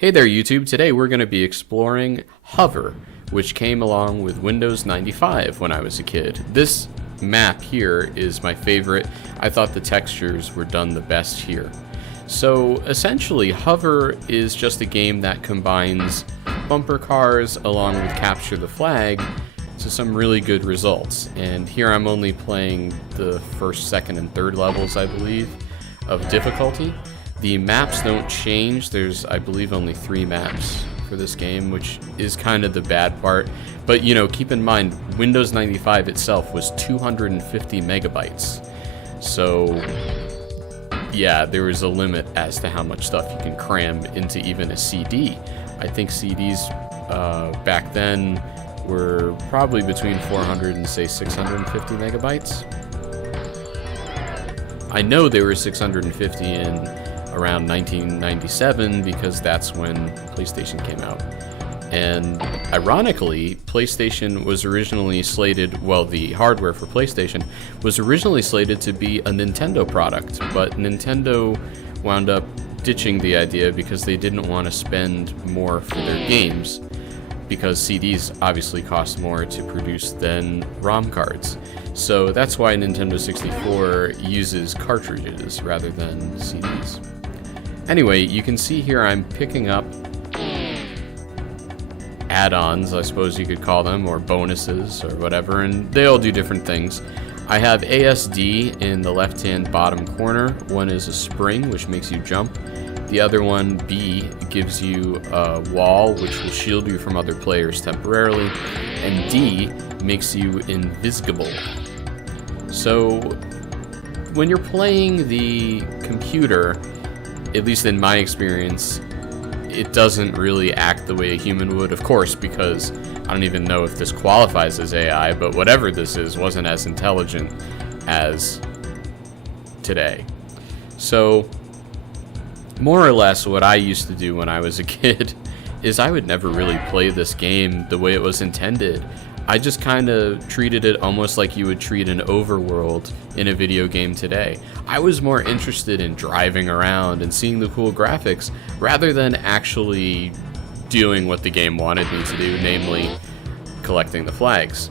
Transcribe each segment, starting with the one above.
Hey there YouTube, today we're going to be exploring Hover, which came along with Windows 95 when I was a kid. This map here is my favorite. I thought the textures were done the best here. So essentially Hover is just a game that combines bumper cars along with Capture the Flag to some really good results. And here I'm only playing the first, second, and third levels, I believe, of difficulty. The maps don't change. There's, I believe, only 3 maps for this game, which is kind of the bad part. But, you know, keep in mind, Windows 95 itself was 250 megabytes. So, yeah, there was a limit as to how much stuff you can cram into even a CD. I think CDs back then were probably between 400 and, say, 650 megabytes. I know they were 650 in around 1997 because that's when PlayStation came out. And ironically, PlayStation was originally slated, well, the hardware for PlayStation was originally slated to be a Nintendo product, but Nintendo wound up ditching the idea because they didn't want to spend more for their games, because CDs obviously cost more to produce than ROM cards. So that's why Nintendo 64 uses cartridges rather than CDs. Anyway, you can see here I'm picking up add-ons, I suppose you could call them, or bonuses or whatever, and they all do different things. I have ASD in the left-hand bottom corner. One is a spring, which makes you jump. The other one, B, gives you a wall, which will shield you from other players temporarily. And D makes you invisible. So, when you're playing the computer, at least in my experience, it doesn't really act the way a human would, of course, because I don't even know if this qualifies as AI, but whatever this is wasn't as intelligent as today. So, more or less what I used to do when I was a kid is I would never really play this game the way it was intended. I just kind of treated it almost like you would treat an overworld in a video game today. I was more interested in driving around and seeing the cool graphics rather than actually doing what the game wanted me to do, namely collecting the flags.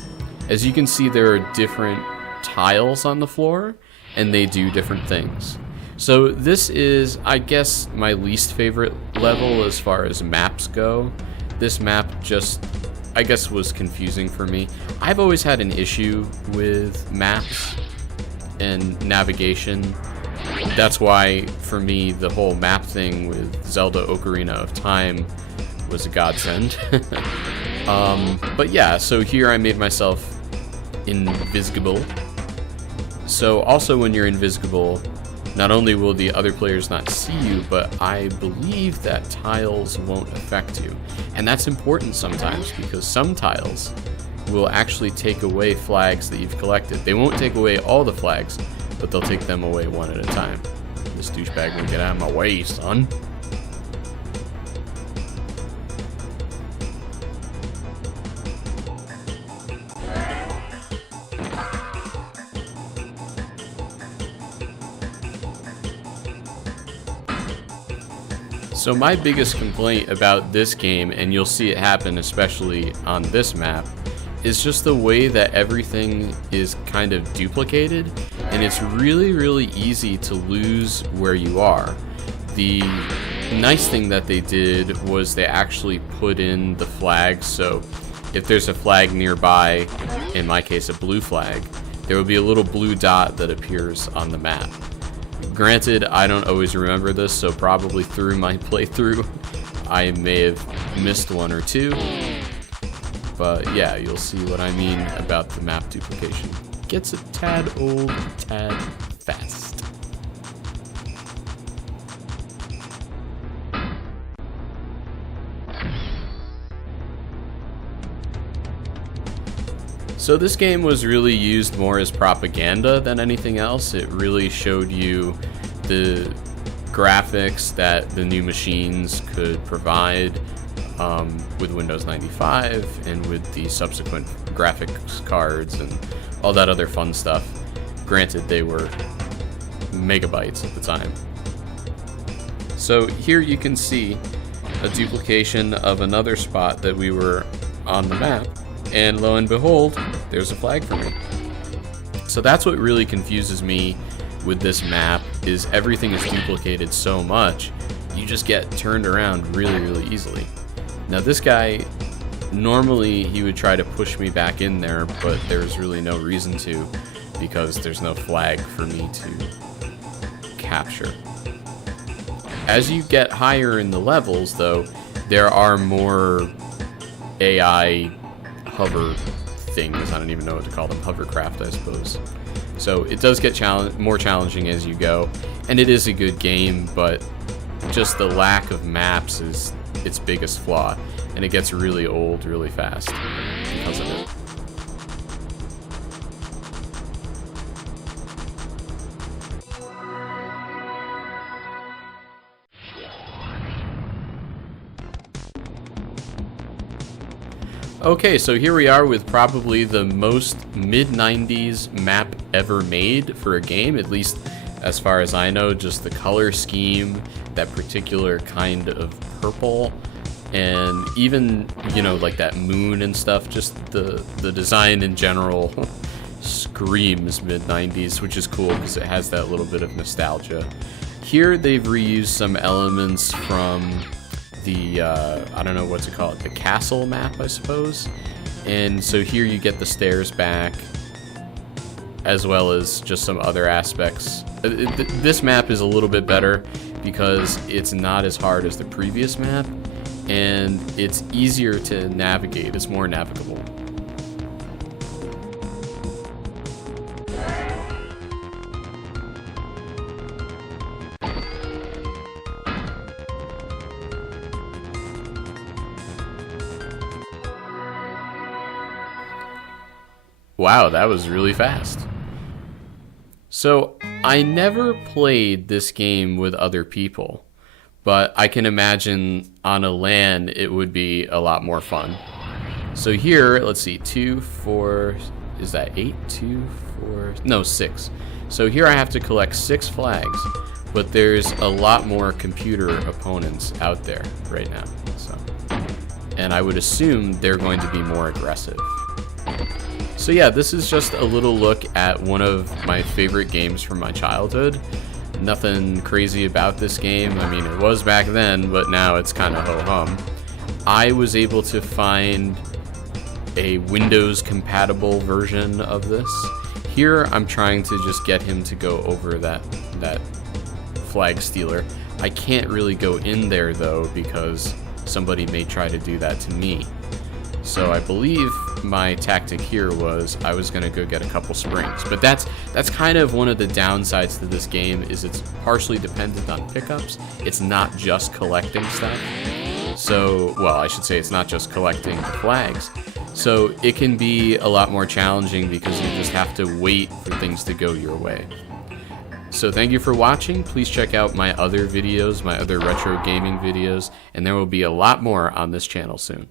As you can see, there are different tiles on the floor and they do different things. So this is, I guess, my least favorite level as far as maps go. This map just, I guess, was confusing for me. I've always had an issue with maps and navigation. That's why, for me, the whole map thing with Zelda Ocarina of Time was a godsend. But yeah, so here I made myself invisible. So also when you're invisible, not only will the other players not see you, but I believe that tiles won't affect you. And that's important sometimes, because some tiles will actually take away flags that you've collected. They won't take away all the flags, but they'll take them away one at a time. This douchebag will get out of my way, son. So my biggest complaint about this game, and you'll see it happen especially on this map, is just the way that everything is kind of duplicated, and it's really easy to lose where you are. The nice thing that they did was they actually put in the flags, so if there's a flag nearby, in my case a blue flag, there will be a little blue dot that appears on the map. Granted, I don't always remember this, so probably through my playthrough, I may have missed one or two. But yeah, you'll see what I mean about the map duplication. Gets a tad old, tad fast. So this game was really used more as propaganda than anything else. It really showed you the graphics that the new machines could provide with Windows 95 and with the subsequent graphics cards and all that other fun stuff. Granted, they were megabytes at the time. So here you can see a duplication of another spot that we were on the map, and lo and behold, there's a flag for me. So that's what really confuses me with this map, is everything is duplicated so much, you just get turned around really, really easily. Now this guy, normally he would try to push me back in there, but there's really no reason to, because there's no flag for me to capture. As you get higher in the levels, though, there are more AI hover things. I don't even know what to call them. Hovercraft, I suppose. So it does get more challenging as you go, and it is a good game, but just the lack of maps is its biggest flaw, and it gets really old really fast because of it. Okay, so here we are with probably the most mid-90s map ever made for a game, at least as far as I know. Just the color scheme, that particular kind of purple, and even, you know, like that moon and stuff, just the design in general screams mid-90s, which is cool because it has that little bit of nostalgia. Here they've reused some elements from the, I don't know what to call it, the castle map, I suppose. And so here you get the stairs back, as well as just some other aspects. This map is a little bit better because it's not as hard as the previous map, and it's easier to navigate. It's more navigable. Wow, that was really fast. So, I never played this game with other people, but I can imagine on a LAN it would be a lot more fun. So here, let's see, 2, 4, is that 8? 2, 4, no, 6. So here I have to collect 6 flags, but there's a lot more computer opponents out there right now. So, and I would assume they're going to be more aggressive. So yeah, this is just a little look at one of my favorite games from my childhood. Nothing crazy about this game. I mean, it was back then, but now it's kind of ho-hum. I was able to find a Windows compatible version of this. Here, I'm trying to just get him to go over that flag stealer. I can't really go in there though, because somebody may try to do that to me. So I believe my tactic here was I was going to go get a couple springs. But that's kind of one of the downsides to this game, is it's partially dependent on pickups. It's not just collecting stuff. So, well, I should say it's not just collecting the flags. So it can be a lot more challenging because you just have to wait for things to go your way. So thank you for watching. Please check out my other videos, my other retro gaming videos, and there will be a lot more on this channel soon.